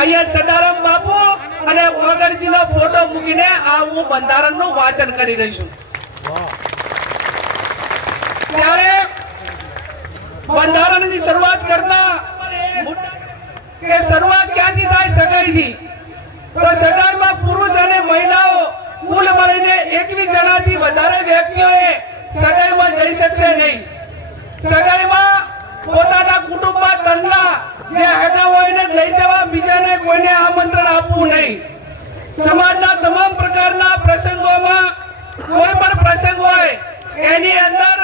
અહીંયા સદારામ બાપુ અને ઓગણજીનો ફોટો મૂકીને આ હું બંધારણનું વાંચન કરી રહી છું. ત્યારે બંધારણની શરૂઆત કરતા કે શરૂઆત ક્યાંથી થાય સગાઈ થી તો સગાઈમાં પુરુષ અને મહિલાઓ કુલ મળીને એકવીસ જણાથી વધારે વ્યક્તિઓએ સગાઈમાં જઈ શકશે નહીં. સગાઈમાં પોતાના કુટુંબમાં તનલા જે હગા હોય બીજાને કોઈને આમંત્રણ આપવું નહીં. સમાજના તમામ પ્રકારના પ્રસંગોમાં કોઈ પણ પ્રસંગ હોય, એની અંદર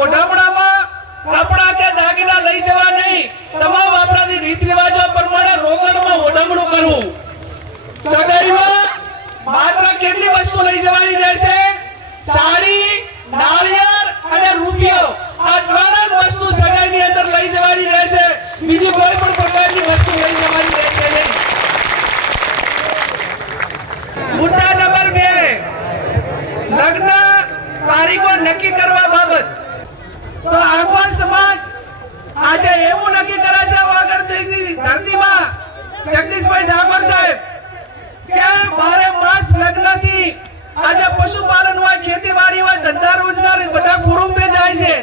ઓઢામણામાં કપડા કે દાગીના લઈ જવા નહીં. તમામ આપણાથી રીત રિવાજો પ્રમાણે રોકડમાં ઓઢામણું કરવું. સગાઈમાં માત્ર કેટલી વસ્તુ લઈ જવાની રહેશે? સાડી, નાળિયેર અને રૂપિયો. આ ત્રણ જ વસ્તુ સગાઈની અંદર લઈ જવાની રહેશે. બીજી કોઈ પણ પ્રકારની વસ્તુ લઈ જવાની રહેશે નહીં મુદ્દા નંબર બે લગ્ન તારીખો નક્કી કરવા બાબત તો આખો સમાજ આજે એવું નક્કી કરે છે વાગડ દેશની ધરતીમાં જગદીશભાઈ ઠાકોર સાહેબ કે બારે માસ લગ્નથી આજે પશુપાલન હોય ખેતીવાડી હોય ધંધા રોજગાર એ બધા કુટુંબે જાય છે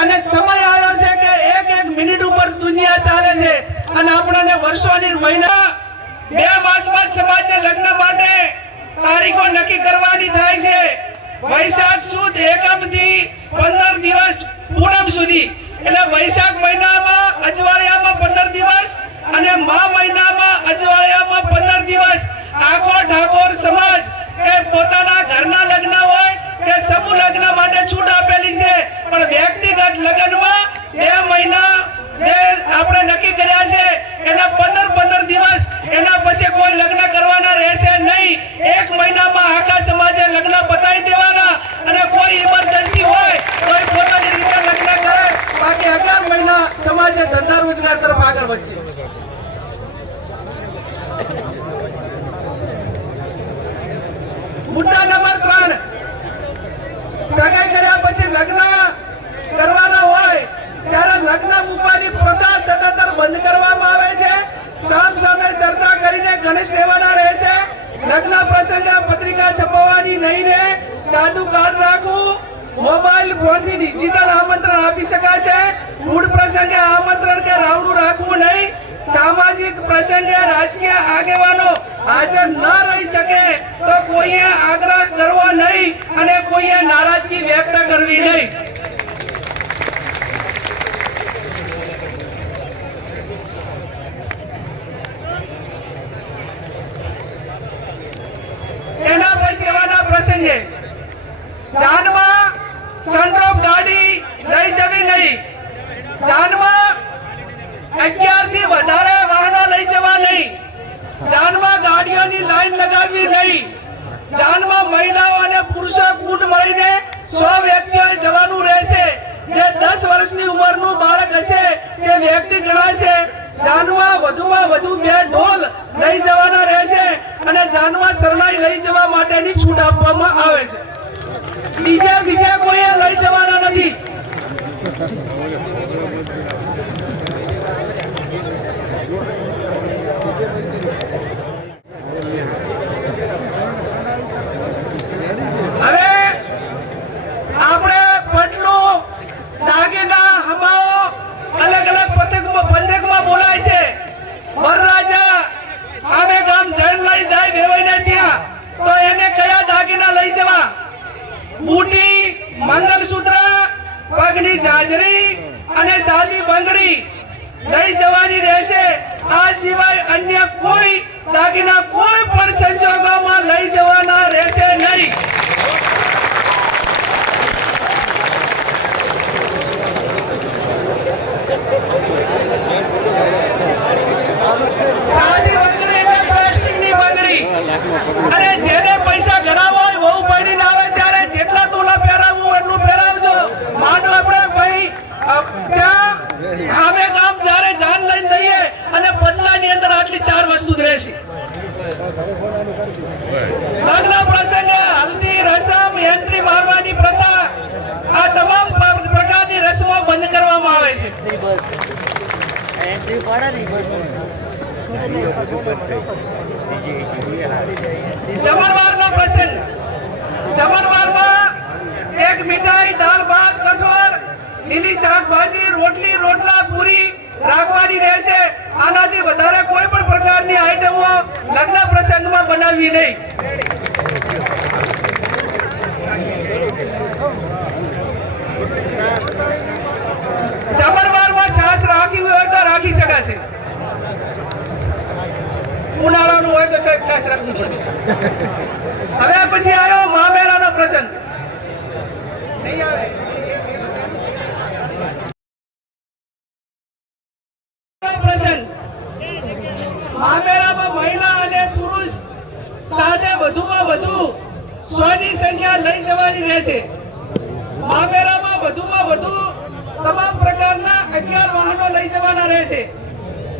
અને સમય આવ્યો છે કે એક એક મિનિટ ઉપર દુનિયા ચાલે છે. અને આપણને વર્ષોની મહિના બે માસમાં સમાજ સમાજને લગ્ન માટે તારીખો નક્કી કરવાની થાય છે. વૈશાખ સુદ એકમથી પંદર દિવસ પૂનમ સુધી. એટલે વૈશાખ મહિનામાં અજવાળિયામાં પંદર દિવસ અને મા મહિનામાં અજવાળિયામાં પંદર દિવસ. આખો ઠાકોર સમાજ એ પોતાના ઘરના લગ્ન હોય કે સમૂહ લગ્ન માટે છૂટ આપેલી છે. પણ વ્યક્તિગત લગ્નમાં બે મહિના જે આપણે નક્કી કર્યા છે એના પંદર પંદર દિવસ એના પછી કોઈ લગ્ન કરવાના રહેશે નહીં એક મહિનામાં આખા સમાજે લગ્ન પતાવી દેવાના અને કોઈ ઇમરજન્સી હોય તો એ પોતાની રીતે લગ્ન કરે બાકી અગિયાર મહિના સમાજે ધંધા રોજગાર તરફ આગળ વધશે મુદ્દા નંબર ત્રણ સગાઈ કર્યા પછી લગ્ન કરવાના હોય ત્યારે લગ્ન મૂકવાની પ્રથા સદંતર બંધ કરવામાં આવે છે સામ સામે ચર્ચા કરીને ગણેશ લેવાના રહેશે લગ્ન પ્રસંગે પત્રિકા છપાવવાની નહીં ને સાદું કાર્ડ રાખવું મોબાઈલ ફોનથી ડિજિટલ આમંત્રણ આપી શકાશે મૂળ પ્રસંગે આમંત્રણ કે રાવણું રાખવું નહીં. સામાજિક પ્રસંગે રાજકીય આગેવાનો હાજર ન રહી શકે તો કોઈએ આગ્રહ કરવો નહીં અને કોઈએ નારાજગી વ્યક્ત કરવી નહીં એના પછી એવાના પ્રસંગે જાનમાં સનરૂફ ગાડી લઈ જવી નહીં જાનમાં અગિયારથી વધારે વાહનો લઈ જવા નહીં જાનમાં ગાડીઓની લાઈન લગાવવી નહીં જાનમાં મહિલાઓ અને પુરુષો કુલ મળીને સો વ્યક્તિઓએ જવાનું રહેશે જે દસ વર્ષની ઉંમરનું બાળક હશે, તે વ્યક્તિ ગણાશે. જાનમાં વધુમાં વધુ બે ઢોલ લઈ જવાના રહેશે અને જાનમાં શરણાઈ લઈ જવા માટેની છૂટ આપવામાં આવે છે. બીજા બીજા કોઈએ લઈ જવાના નથી હવે આપણે પટલું દાગીના હમાઓ અલગ અલગ પથકમાં પંથકમાં બોલાય છે વરરાજા આમે ગામ જૈન લઈ જાય વેવાઈને ત્યાં તો એને કયા દાગીના લઈ જવા બુટી મંગલસૂત્ર પગની જાજરી અને સાદી બંગડી લઈ જવાની રહેશે આ સિવાય અન્ય કોઈ દાગીના કોઈ પણ સંજોગોમાં લઈ જવાના રહેશે નહીં સાદી બંગડી એટલે પ્લાસ્ટિકની બંગડી અને જેને પૈસા ઘણા હોય વહુ પરણીને આવે ત્યારે જેટલા તોલા પહેરાવવું એટલું પહેરાવજો માનો આપણે ભાઈ અ, ત્યાં આમે ગામ જ્યારે જાન લઈને દઈએ અને બદલાની અંદર આટલી ચાર વસ્તુ જ રહેશે લગ્ન પ્રસંગે હલ્દી રસમ એન્ટ્રી મારવાની પ્રથા આ તમામ પ્રકારની રસમો બંધ કરવામાં આવે છે. એન્ટ્રી જમણવારનો પ્રસંગ. જમણવારમાં એક મીઠાઈ દાળ ભાત કઠોળ લીલી શાકભાજી રોટલી રોટલા પૂરી રાખવાની રહેશે. આનાથી વધારે કોઈ પણ પ્રકારની આઈટમો લગ્ન પ્રસંગમાં બનાવવી નહીં જમણવારમાં છાશ રાખવી હોય તો રાખી શકાશે ઉનાળાનું છાશ રાખવી પડે. હવે પછી આવ્યો મામેરાનો પ્રસંગ. નહીં આવે. સંખ્યા લઈ જવાની રહેશે. મામેરામાં વધુમાં વધુ તમામ પ્રકારના અગિયાર વાહનો લઈ જવાના રહેશે.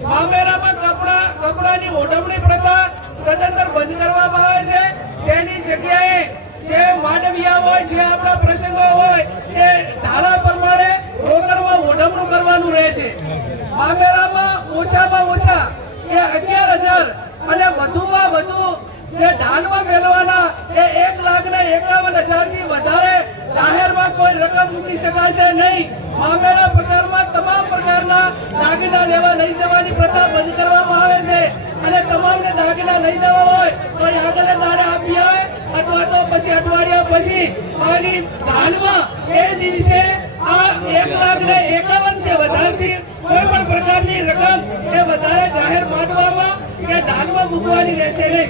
મામેરામાં કપડા કપડાની ઓઢવણી પ્રથા સદંતર બંધ કરવામાં આવે છે. તેની જગ્યાએ જે માનવીય હોય, જે આપણા પ્રસંગો હોય, તે ઢાળા પ્રમાણે રોકડમાં મોઢમણું કરવાનું રહે છે. મામેરામાં ઓછામાં ઓછા એ અગિયાર હજાર અને વધુમાં વધુ જે ઢાલમાં મેળવાના એ એક લાખ ને એકાવન હજારથી વધારે જાહેરમાં કોઈ રકમ મૂકી શકાશે નહીં. મામેરા પ્રકારમાં તમામ પ્રકારના દાગીના લેવા લઈ જવાની પ્રથા બંધ કરવામાં આવે છે. અને તમામને દાગીના લઈ દેવા હોય તો આગળ દાડે આપી અથવા તો પછી અઠવાડિયા પછી આની હાલમાં એ દિવસે આ એક લાખ એકાવનથી વધારથી કોઈ પણ પ્રકારની રકમ એ વધારે જાહેર માંડવામાં કે ઢાલમાં મૂકવાની રહેશે નહીં.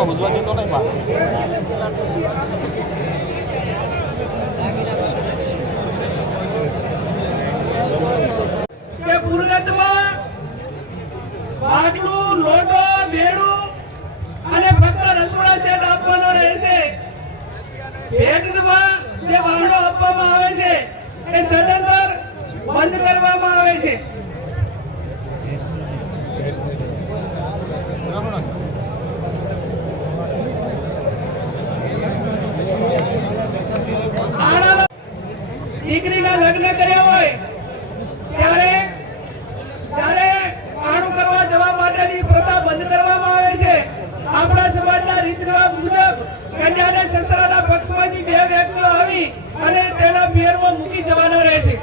કો બધવા દેતો નહીં પુરગતમાં પાટલું લોટો ભેડું અને ફક્ત રસોડા સેટ આપવાનો રહેશે. ભેટમાં જે વાહનો આપવામાં આવે છે, એ સદંતર બંધ કરવામાં આવે છે. દીકરીના લગ્ન કર્યા હોય, ત્યારે ત્યારે આણું કરવા જવા માટેની પ્રથા બંધ કરવામાં આવે છે, આપણા સમાજના રીત રિવાજ મુજબ કન્યાને સસરાના પક્ષમાંથી બે વ્યક્તિઓ આવી અને તેના પિયરમાં મૂકી જવાના રહેશે.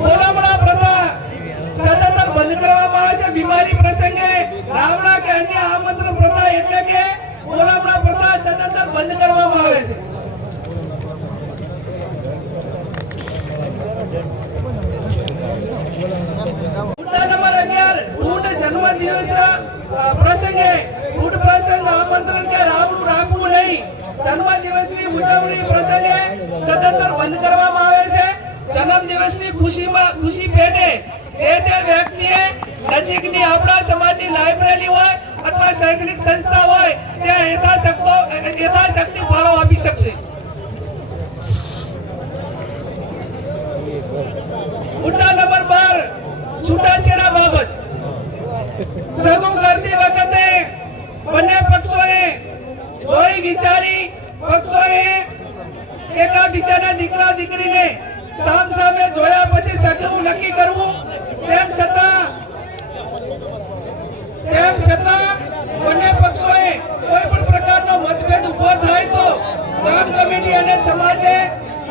બોલામણા પ્રથા સદંતર બંધ કરવામાં આવે છે. બીમારી પ્રસંગે રાવણા કે અન્ય આમંત્રણ પ્રથા એટલે કે બોલામણા પ્રથા સદંતર બંધ કરવામાં આવે છે મુદ્દા નંબર 11 જન્મદિવસ પ્રસંગે ઊંટ પ્રસંગ આમંત્રણ કે રાવણું રાખવું નહીં. જન્મદિવસની ઉજવણી પ્રસંગે સદંતર બંધ કરવામાં આવે છે. જન્મદિવસની ખુશીમાં, ખુશી પેટે જે તે વ્યક્તિએ નજીકની આપણા સમાજની લાઇબ્રેરી હોય અથવા શૈક્ષણિક સંસ્થા હોય, ત્યાં યથાશક્તો, યથાશક્તિ ફાળો આપી શકશે. મુદ્દા નંબર બાર છૂટાછેડા બાબત સગું કરતી વખતે બંને પક્ષોએ જોઈ વિચારી પક્ષોએ એકાબીજાના દીકરા દીકરીને સામ સામે જોયા પછી સગું નક્કી કરવું? તેમ છતાં તેમ છતાં બંને પક્ષોએ કોઈ પણ પ્રકારનો મતભેદ ઊભો થાય તો ગામ કમિટી અને સમાજે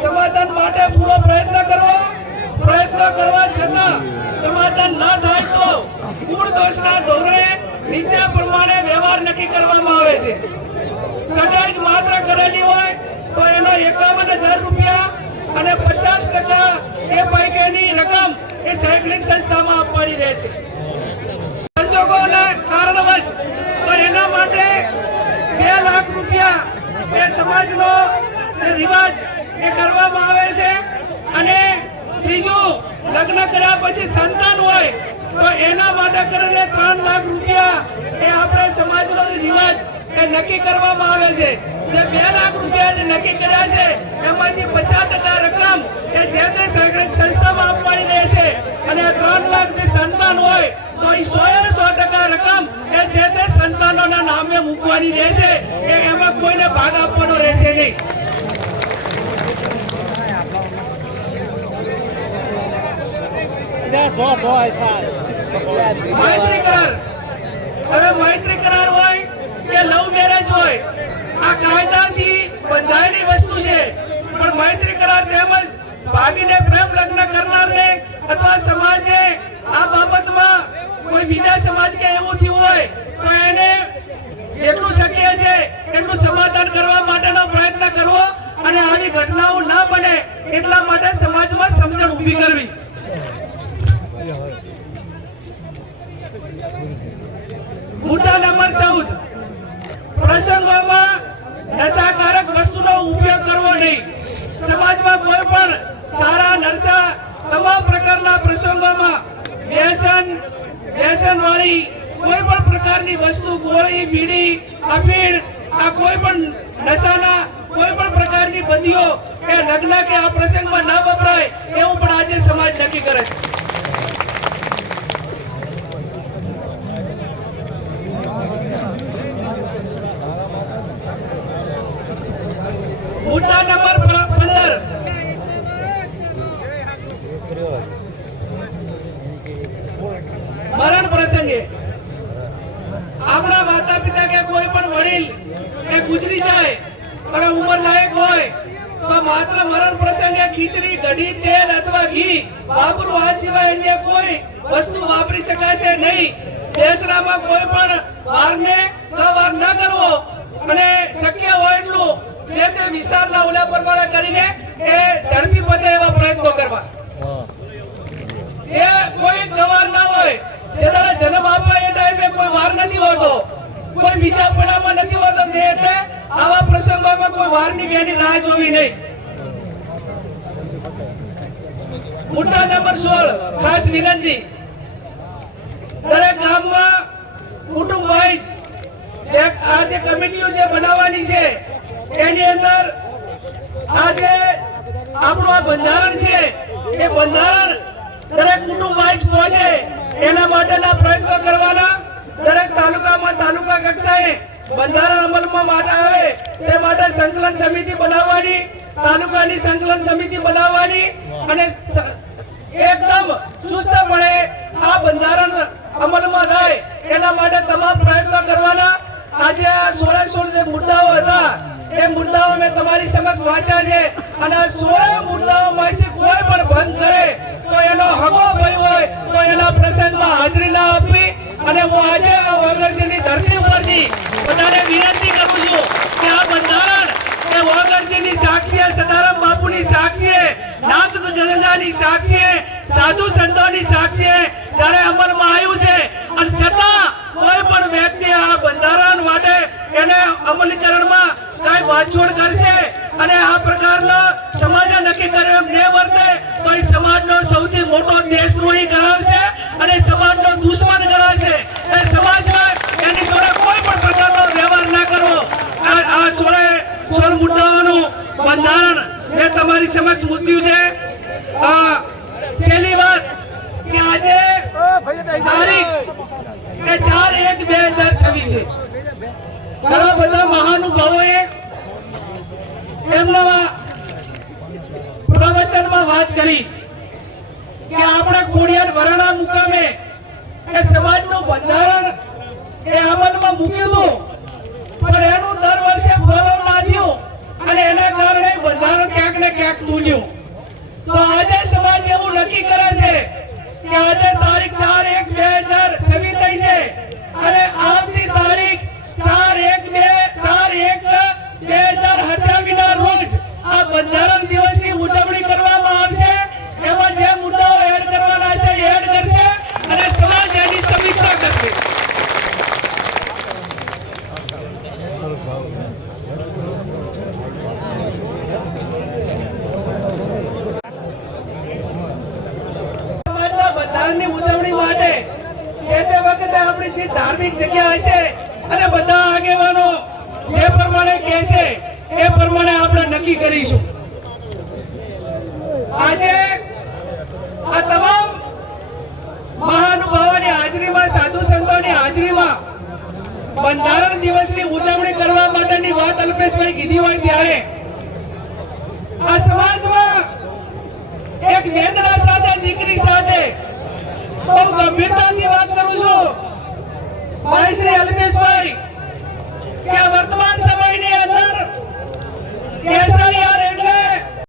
સમાધાન માટે પૂરો પ્રયત્ન કરવો. પ્રયત્ન કરવા છતાં સમાધાન ન થાય તો કુળ દોષના ધોરણે નીચે પ્રમાણે વ્યવહાર નક્કી કરવામાં આવે છે. સગાઈ માત્ર કરેલી હોય તો એનો એકાવન હજાર રૂપિયા અને પચાસ ટકા એ પૈકીની રકમ એ શૈક્ષણિક સંસ્થામાં આપવાની રહેશે. સંજોગોના કારણવશ તો એના માટે બે લાખ રૂપિયા એ સમાજનો રિવાજ એ કરવામાં આવે છે અને ત્રીજું, લગ્ન કર્યા પછી સંતાન હોય તો એના માટે કરીને ત્રણ લાખ રૂપિયા એ આપણે સમાજનો રિવાજ એ નક્કી કરવામાં આવે છે. જે બે લાખ રૂપિયા જે નક્કી કર્યા છે એમાંથી પચાસ ટકા રકમ એ જે તે સંસ્થામાં આપવાની રહેશે. અને ત્રણ લાખ જે સંતાન હોય તો એ સો એ સો ટકા રકમ એ જે તે સંતાનોના નામે મૂકવાની રહેશે. એ એમાં કોઈને ભાગ આપવાનો રહેશે નહીં. મૈત્રી કરાર. હવે મૈત્રી કરાર હોય કે લવ મેરેજ હોય આ કાયદાથી બંધાયેલી વસ્તુ છે. પણ મૈત્રી કરાર તેમજ ભાગીને પ્રેમ લગ્ન કરનારને અથવા સમાજે આ બાબતમાં કોઈ બીજા સમાજ કે એવું થયું હોય, તો એને જેટલું શક્ય છે એટલું સમાધાન કરવા માટેનો પ્રયત્ન કરવો અને આવી ઘટનાઓ ન બને એટલા માટે સમાજમાં સમજણ ઊભી કરવી મુદ્દા નંબર ચૌદ પ્રસંગોમાં નશાકારક વસ્તુનો ઉપયોગ કરવો નહીં સમાજમાં કોઈ પણ સારા નરસા તમામ પ્રકારના પ્રસંગોમાં વ્યસન વ્યસન વાળી કોઈ પણ પ્રકારની વસ્તુ, ગોળી, બીડી, અફીણ, આ કોઈ પણ નશાના કોઈ પણ પ્રકારની બંધીઓ એ લગ્ન કે આ પ્રસંગમાં ન વપરાય એવું પણ આજે સમાજ નક્કી કરે છે મુદ્દા નંબર પ- પંદર મરણ પ્રસંગે આપણા માતા પિતા કે કોઈ પણ વડીલ એ ગુજરી જાય અને ઉંમર લાયક હોય તો માત્ર મરણ પ્રસંગે ખીચડી કઢી તેલ અથવા ઘી વાપરવું. આ સિવાય અન્ય કોઈ વસ્તુ વાપરી શકાશે નહીં. બેસરામાં કોઈ પણ વારને વાર ન કરવો અને શક્ય હોય એટલું જે તે વિસ્તારના ઓલા પરવાળા કરીને એ ઝડપી પતે એવા પ્રયત્નો કરવા. જે કોઈ ગવાર ના હોય, જે તારે જન્મ આપવા એ ટાઈમે કોઈ વાર નથી હોતો કોઈ બીજા પડામાં નથી હોતો એટલે આવા પ્રસંગોમાં કોઈ વારની બેની રાહ જોવી નહીં. મુદ્દા નંબર સોળ, ખાસ વિનંતી. દરેક ગામમાં કુટુંબ વાઇઝ એક આ જે કમિટીઓ જે બનાવવાની છે, એની અંદર આ જે આપણું આ બંધારણ છે, એ બંધારણ દરેક કુટુંબ વાઇઝ પહોંચે એના માટેના પ્રયત્નો કરવાના. મુદ્દાઓ મેં તમારી સમક્ષ વાંચ્યા છે. અને આ સોળે મુદ્દાઓમાંથી કોઈ પણ ભંગ કરે, તો એનો હગો ભય હોય, તો એના પ્રસંગમાં હાજરી ના આપવી અને હું આજે વગરજીની ધરતી ઉપરથી બધાને વિનંતી કે આ બંધારણ એ સાક્ષી સાક્ષીએ સદારામ બાપુની સાક્ષીએ નાથ ગંગાની સાક્ષીએ સાધુ સંતોની સાક્ષીએ જ્યારે અમલમાં આવ્યું છે. અને છતાં કોઈ પણ વ્યક્તિ આ બંધારણ માટે એને અમલીકરણમાં કાંઈ વાછોડ કરશે અને આ પ્રકારનો સમાજે નક્કી કર્યો એમ ન વર્તે, તો સમાજનો સૌથી મોટો દેશદ્રોહી ગણાવશે અને સમાજનો દુશ્મન ગણાશે એ સમાજને એની જોડે કોઈ પણ પ્રકારનો વ્યવહાર ના કરવો આ આ સોળે સોળ મુદ્દાઓનું બંધારણ મેં તમારી સમક્ષ મૂક્યું છે આ છેલ્લી વાત કે આજે તારીખ એ ચાર એક બે હજાર છવ્વીસ છે ઘણા બધા મહાનુભાવોએ એમના પ્રવચનમાં વાત કરી કે વરાણા મુકામે એ સમાજનું બંધારણ એ અમલમાં મૂક્યું પણ એનું દર વર્ષે ફોલો ના થયું અને એના કારણે બંધારણ ક્યાંક ને ક્યાંક તૂટ્યું. તો આજે સમાજ એવું નક્કી કરે છે કે આજે તારીખ ચાર એક બે હજાર છવ્વીસ થઈ છે અને આવતી તારીખ ચાર એક બે, ચાર એક બે હજાર સત્યાવીસ ના રોજ આ બંધારણ દિવસની ઉજવણી કરવામાં દિવસની ઉજવણી કરવા માટેની વાત અલ્પેશભાઈ કીધી હોય ત્યારે આ સમાજમાં એક વેદના સાથે, દીકરી સાથે બહુ ગંભીરતાથી વાત કરું છું. ભાઈ શ્રી અલ્પેશભાઈ